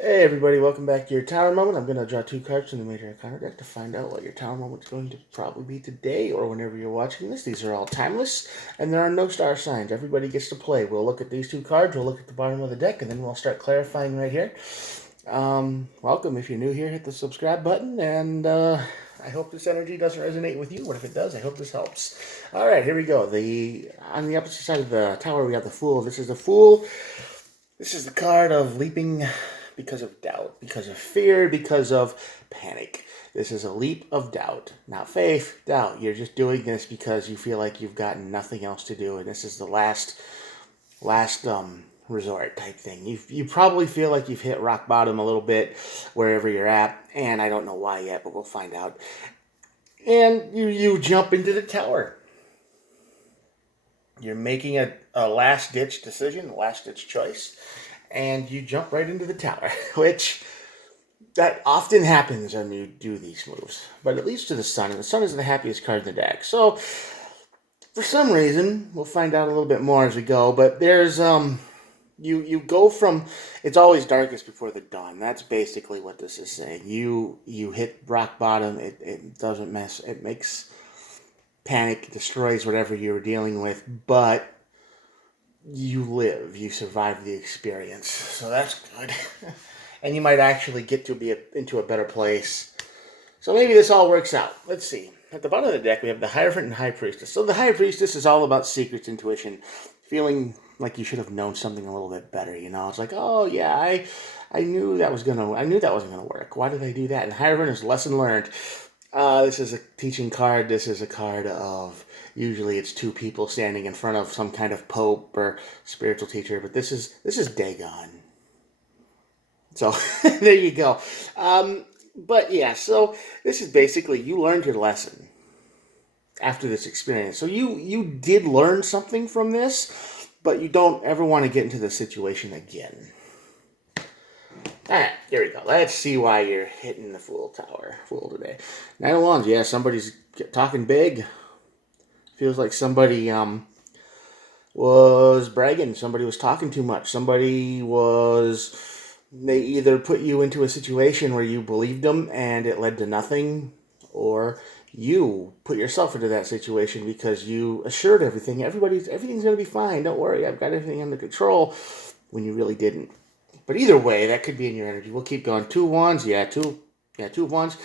Hey everybody, welcome back to your Tower Moment. I'm going to draw two cards from the Major Arcana deck to find out what your Tower Moment is going to probably be today or whenever you're watching this. These are all timeless, and there are no star signs. Everybody gets to play. We'll look at these two cards, we'll look at the bottom of the deck, and then we'll start clarifying right here. Welcome. If you're new here, hit the subscribe button, and I hope this energy doesn't resonate with you, but if it does, I hope this helps. All right, here we go. On the opposite side of the tower, we have the Fool. This is the Fool. This is the card of leaping because of doubt, because of fear, because of panic. This is a leap of doubt, not faith, doubt. You're just doing this because you feel like you've got nothing else to do, and this is the last resort type thing. You probably feel like you've hit rock bottom a little bit wherever you're at, and I don't know why yet, but we'll find out. And you jump into the tower. You're making a last ditch decision, a last ditch choice, and you jump right into the tower, which that often happens when you do these moves. But it leads to the Sun, and the Sun is the happiest card in the deck. So for some reason, we'll find out a little bit more as we go. But there's you go from it's always darkest before the dawn. That's basically what this is saying. You hit rock bottom. It doesn't mess. It makes panic, destroys whatever you were dealing with, but you live, you survive the experience, so that's good. And you might actually get to be into a better place. So maybe this all works out. Let's see. At the bottom of the deck, we have the Hierophant and High Priestess. So the High Priestess is all about secrets, intuition, feeling like you should have known something a little bit better. You know, it's like, oh yeah, I knew that wasn't gonna work. Why did I do that? And Hierophant is lesson learned. This is a teaching card. This is a card of usually it's two people standing in front of some kind of pope or spiritual teacher, but this is Dagon. So there you go. But yeah, so this is basically you learned your lesson after this experience. So you did learn something from this, but you don't ever want to get into the situation again. Alright, here we go. Let's see why you're hitting the Fool today. Nine of Wands, yeah, somebody's talking big. Feels like somebody was bragging. Somebody was talking too much. They either put you into a situation where you believed them and it led to nothing, or you put yourself into that situation because you assured everything's going to be fine. Don't worry, I've got everything under control, when you really didn't. But either way, that could be in your energy. We'll keep going. Two wands, two wands.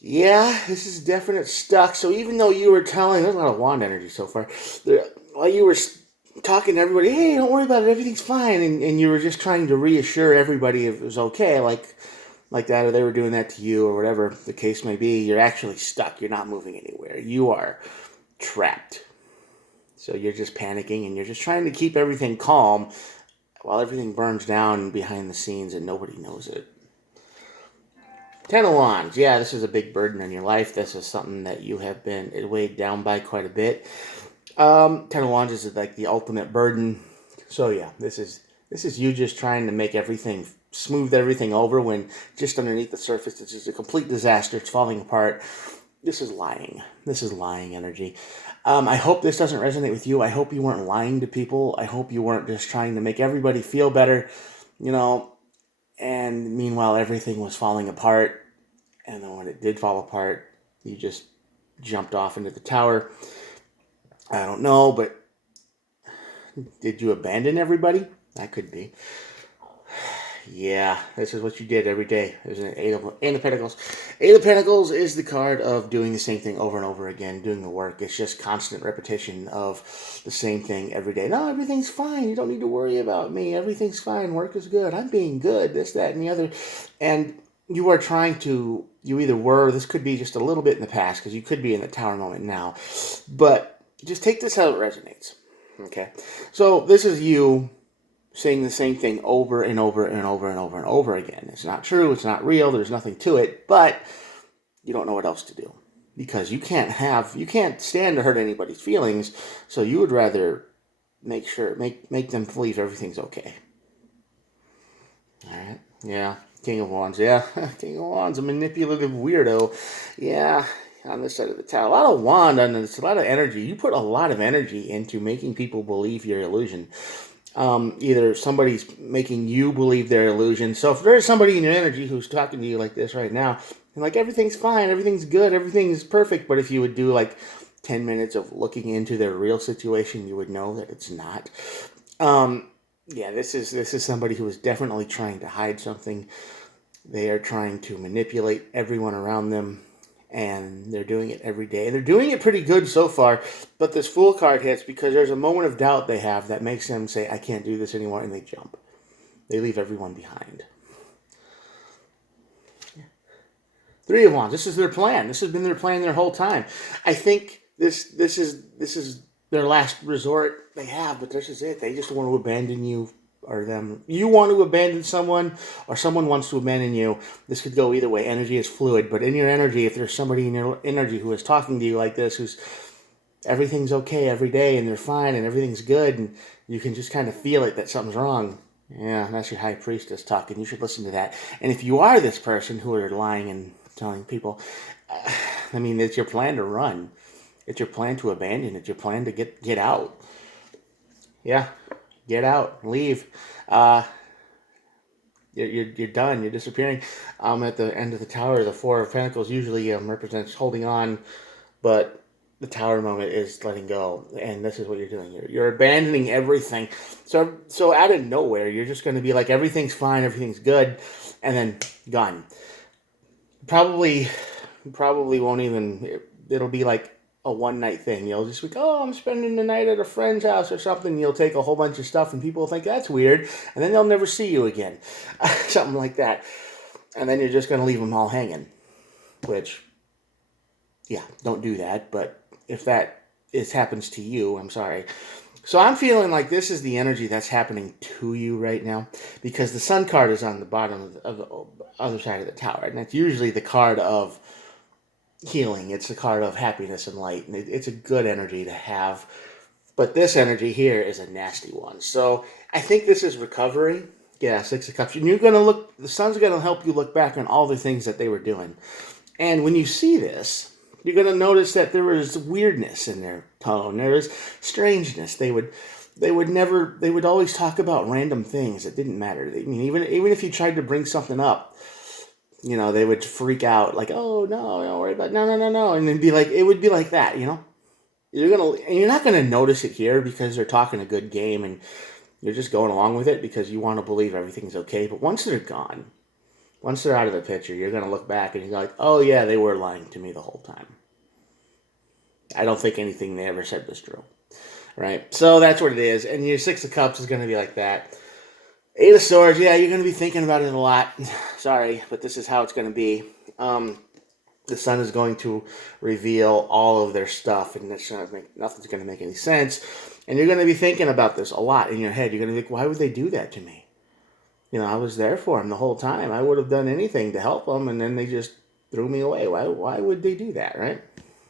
Yeah, this is definite stuck. So even though you were there's a lot of wand energy so far. While you were talking to everybody, hey, don't worry about it, everything's fine, and you were just trying to reassure everybody it was okay, like that, or they were doing that to you, or whatever the case may be. You're actually stuck. You're not moving anywhere. You are trapped. So you're just panicking, and you're just trying to keep everything calm while everything burns down behind the scenes and nobody knows it. Ten of Wands. Yeah, this is a big burden in your life. This is something that you have been weighed down by quite a bit. Ten of Wands is like the ultimate burden. So yeah, this is you just trying to make everything smooth everything over when just underneath the surface it's just a complete disaster. It's falling apart. This is lying. This is lying energy. I hope this doesn't resonate with you. I hope you weren't lying to people. I hope you weren't just trying to make everybody feel better, and meanwhile everything was falling apart. And then when it did fall apart, you just jumped off into the tower. I don't know, but did you abandon everybody? That could be. Yeah, this is what you did every day. There's an Eight of Pentacles. Eight of Pentacles is the card of doing the same thing over and over again, doing the work. It's just constant repetition of the same thing every day. No, everything's fine. You don't need to worry about me. Everything's fine. Work is good. I'm being good. This, that, and the other. And you are trying to, you either were, this could be just a little bit in the past, because you could be in the Tower moment now. But just take this how it resonates. Okay? So this is you saying the same thing over and over and over and over and over again. It's not true, it's not real, there's nothing to it, but you don't know what else to do. Because you can't stand to hurt anybody's feelings, so you would rather make them believe everything's okay. Alright, yeah. King of Wands, yeah. King of Wands, a manipulative weirdo. Yeah, on this side of the tower. A lot of wand on this, a lot of energy. You put a lot of energy into making people believe your illusion. Either somebody's making you believe their illusion. So if there's somebody in your energy who's talking to you like this right now, and like everything's fine, everything's good, everything's perfect, but if you would do like 10 minutes of looking into their real situation, you would know that it's not. Yeah, this is somebody who is definitely trying to hide something. They are trying to manipulate everyone around them, and they're doing it every day. They're doing it pretty good so far, but this Fool card hits because there's a moment of doubt they have that makes them say, I can't do this anymore, and they jump. They leave everyone behind. Three of Wands. This is their plan. This has been their plan their whole time. I think this is their last resort they have, but this is it. They just want to abandon you or them. You want to abandon someone or someone wants to abandon you. This could go either way. Energy is fluid, but in your energy, if there's somebody in your energy who is talking to you like this, who's everything's okay every day and they're fine and everything's good and you can just kind of feel it that something's wrong. Yeah, that's your high priestess talking. You should listen to that. And if you are this person who are lying and telling people, I mean, it's your plan to run. It's your plan to abandon. It's your plan to get out. Yeah, get out, leave. You're done. You're disappearing. At the end of the tower, the Four of Pentacles usually represents holding on, but the tower moment is letting go, and this is what you're doing. You're abandoning everything. So out of nowhere, you're just going to be like, everything's fine, everything's good, and then gone. Probably won't even. It'll be like a one night thing. You'll just be, oh, I'm spending the night at a friend's house or something. You'll take a whole bunch of stuff, and people will think that's weird, and then they'll never see you again, something like that. And then you're just going to leave them all hanging, which, yeah, don't do that. But if that happens to you, I'm sorry. So I'm feeling like this is the energy that's happening to you right now, because the Sun card is on the bottom of the other side of the tower, and that's usually the card of healing. It's the card of happiness and light, and it's a good energy to have. But this energy here is a nasty one. So I think this is recovery. Yeah, Six of Cups. And you're going to look, the Sun's going to help you look back on all the things that they were doing. And when you see this, you're going to notice that there was weirdness in their tone. There was strangeness. They would always talk about random things that didn't matter. I mean, even if you tried to bring something up, you know, they would freak out like, oh no, don't worry about it. No. And then it would be like that, you know? You're not gonna notice it here because they're talking a good game and you're just going along with it because you want to believe everything's okay. But once they're gone, once they're out of the picture, you're gonna look back and you're like, oh yeah, they were lying to me the whole time. I don't think anything they ever said was true. Right? So that's what it is. And your Six of Cups is gonna be like that. Eight of Swords, yeah, you're going to be thinking about it a lot. Sorry, but this is how it's going to be. The Sun is going to reveal all of their stuff, and nothing's going to make any sense. And you're going to be thinking about this a lot in your head. You're going to think, why would they do that to me? You know, I was there for them the whole time. I would have done anything to help them, and then they just threw me away. Why would they do that, right?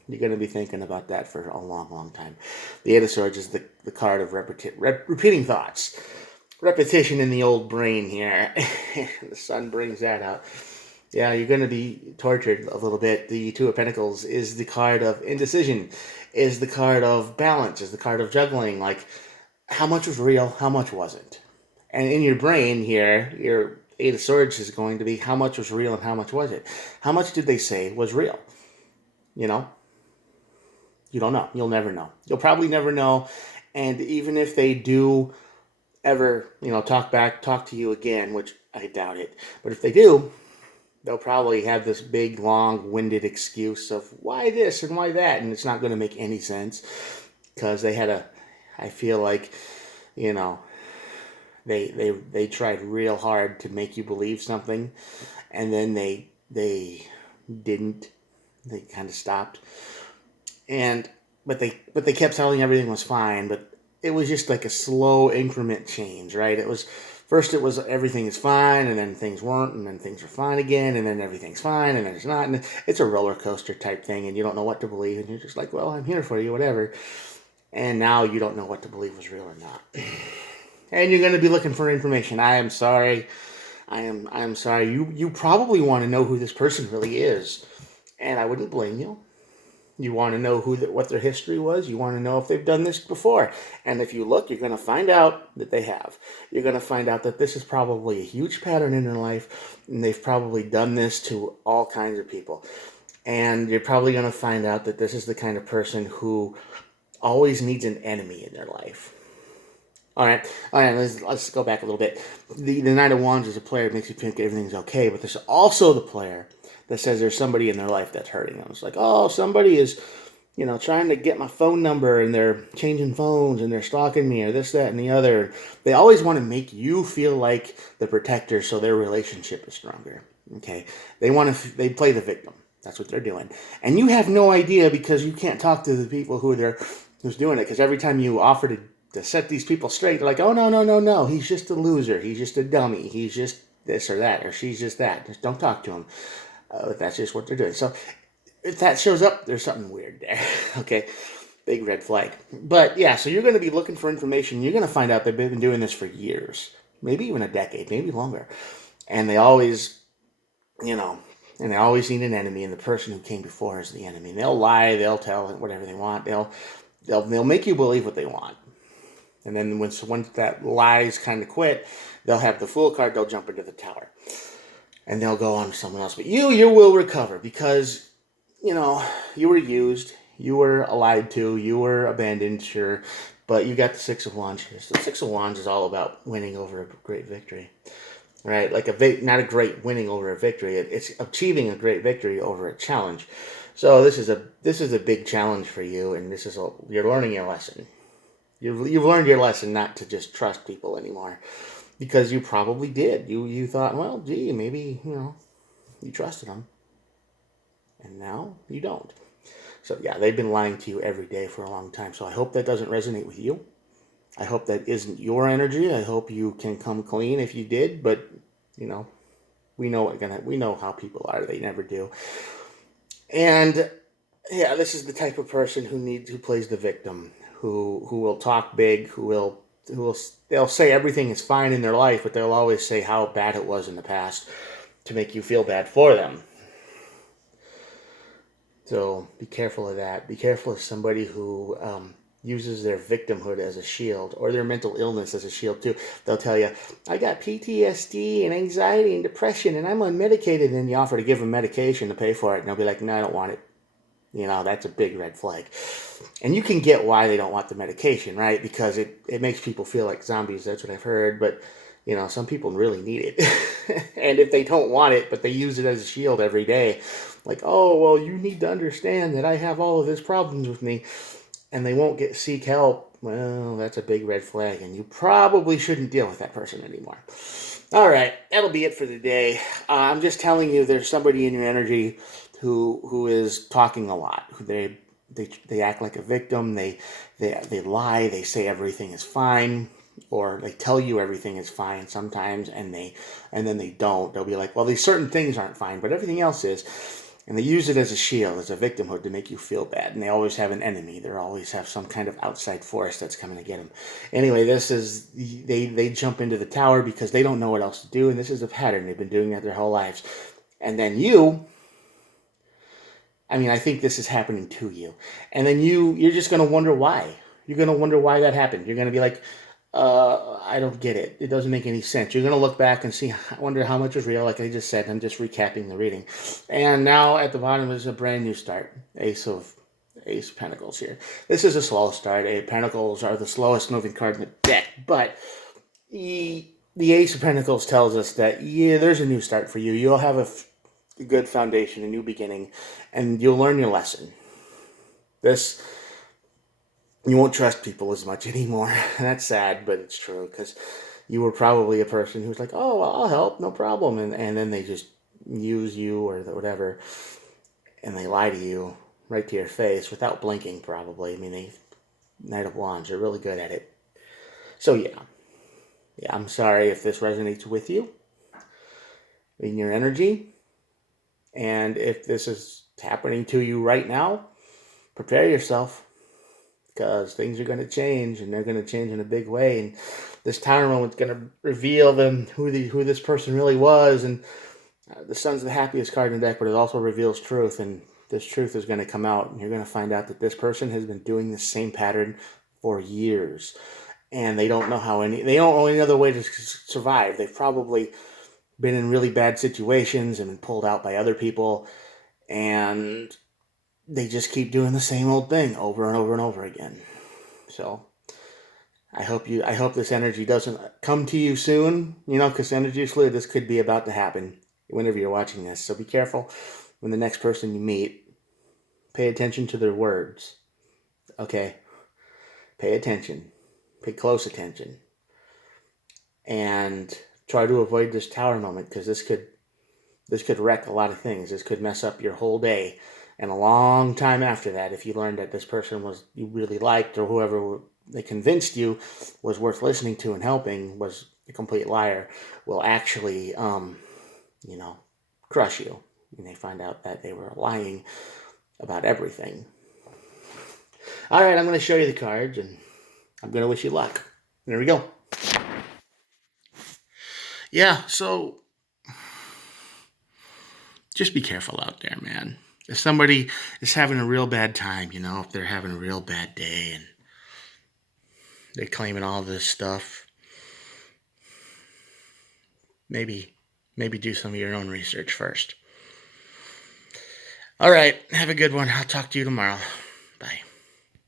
You're going to be thinking about that for a long, long time. The Eight of Swords is the card of repeating thoughts. Repetition in the old brain here. The Sun brings that out. Yeah, you're going to be tortured a little bit. The Two of Pentacles is the card of indecision, is the card of balance, is the card of juggling. Like, how much was real, how much wasn't? And in your brain here, your Eight of Swords is going to be how much was real and how much was it? How much did they say was real? You know? You don't know. You'll never know. You'll probably never know. And even if they do ever, talk to you again, which I doubt it. But if they do, they'll probably have this big, long-winded excuse of why this and why that, and it's not going to make any sense because I feel like, they tried real hard to make you believe something, and then they didn't. They kind of stopped, but they kept telling everything was fine, but it was just like a slow increment change, right? First it was everything is fine, and then things weren't, and then things are fine again, and then everything's fine, and then it's not. And it's a roller coaster type thing, and you don't know what to believe, and you're just like, well, I'm here for you, whatever. And now you don't know what to believe was real or not. And you're going to be looking for information. I am sorry. I am sorry. You probably want to know who this person really is, and I wouldn't blame you. You want to know what their history was. You want to know if they've done this before. And if you look, you're going to find out that they have. You're going to find out that this is probably a huge pattern in their life, and they've probably done this to all kinds of people. And you're probably going to find out that this is the kind of person who always needs an enemy in their life. All right. Let's go back a little bit. The Knight of Wands is a player that makes you think everything's okay, but there's also the player that says there's somebody in their life that's hurting them. It's like, oh, somebody is, trying to get my phone number, and they're changing phones, and they're stalking me, or this, that, and the other. They always want to make you feel like the protector, so their relationship is stronger. Okay. They play the victim. That's what they're doing, and you have no idea because you can't talk to the people who's doing it. Because every time you offer to set these people straight, they're like, oh, no, he's just a loser, he's just a dummy, he's just this or that, or she's just that, just don't talk to him. That's just what they're doing. So if that shows up, there's something weird there. Okay, big red flag. But yeah, so you're going to be looking for information. You're going to find out they've been doing this for years, maybe even a decade, maybe longer, and they always need an enemy, and the person who came before is the enemy. And they'll lie, they'll tell whatever they want, they'll make you believe what they want. And then once that lies kind of quit, they'll have the Fool card, they'll jump into the Tower. And they'll go on to someone else. But you will recover because, you were used, you were lied to, you were abandoned, sure. But you got the Six of Wands here. So the Six of Wands is all about winning over a great victory. Right? Like not a great winning over a victory. It's achieving a great victory over a challenge. So this is a big challenge for you, and you're learning your lesson. You've learned your lesson not to just trust people anymore, because you probably did. You thought, well, gee, maybe you trusted them, and now you don't. So yeah, they've been lying to you every day for a long time. So I hope that doesn't resonate with you. I hope that isn't your energy. I hope you can come clean if you did. But we know how people are. They never do. And yeah, this is the type of person who plays the victim. Who will talk big, they'll say everything is fine in their life, but they'll always say how bad it was in the past to make you feel bad for them. So be careful of that. Be careful of somebody who uses their victimhood as a shield, or their mental illness as a shield too. They'll tell you, I got PTSD and anxiety and depression, and I'm unmedicated, and you offer to give them medication to pay for it, and they'll be like, no, I don't want it. That's a big red flag. And you can get why they don't want the medication, right? Because it makes people feel like zombies. That's what I've heard. But, some people really need it. And if they don't want it, but they use it as a shield every day, like, oh, well, you need to understand that I have all of these problems with me, and they won't seek help, well, that's a big red flag. And you probably shouldn't deal with that person anymore. All right, that'll be it for the day. I'm just telling you, there's somebody in your energy who is talking a lot. They act like a victim. They lie. They say everything is fine, or they tell you everything is fine sometimes, and then they don't. They'll be like, well, these certain things aren't fine, but everything else is. And they use it as a shield, as a victimhood, to make you feel bad. And they always have an enemy. They always have some kind of outside force that's coming to get them. Anyway, they jump into the Tower because they don't know what else to do, and this is a pattern. They've been doing that their whole lives. And then I think this is happening to you. And then you're just going to wonder why. You're going to wonder why that happened. You're going to be like, I don't get it. It doesn't make any sense. You're going to look back and wonder how much is real. Like I just said, I'm just recapping the reading. And now at the bottom is a brand new start. Ace of Pentacles here. This is a slow start. Pentacles are the slowest moving card in the deck. But the Ace of Pentacles tells us that, there's a new start for you. You'll have a good foundation, a new beginning, and you'll learn your lesson. You won't trust people as much anymore. That's sad, but it's true, because you were probably a person who's like, oh, well, I'll help, no problem, and then they just use you or whatever, and they lie to you right to your face without blinking, probably. Knight of Wands are really good at it. So yeah, I'm sorry if this resonates with you in your energy. And if this is happening to you right now, prepare yourself, because things are going to change, and they're going to change in a big way. And this Tower moment's going to reveal who this person really was. And the Sun's the happiest card in the deck, but it also reveals truth. And this truth is going to come out, and you're going to find out that this person has been doing the same pattern for years, and they don't know any other way to survive. They've probably been in really bad situations and been pulled out by other people, and they just keep doing the same old thing over and over and over again. So I hope this energy doesn't come to you soon, because energy is fluid. This could be about to happen whenever you're watching this. So be careful when the next person you meet. Pay attention to their words. Okay? Pay attention. Pay close attention. And try to avoid this tower moment, because this could wreck a lot of things. This could mess up your whole day. And a long time after that, if you learned that this person you really liked, or whoever they convinced you was worth listening to and helping was a complete liar, will actually, crush you. And they find out that they were lying about everything. All right, I'm going to show you the cards, and I'm going to wish you luck. There we go. Yeah, so just be careful out there, man. If somebody is having a real bad time, if they're having a real bad day and they're claiming all this stuff, maybe do some of your own research first. All right, have a good one. I'll talk to you tomorrow. Bye.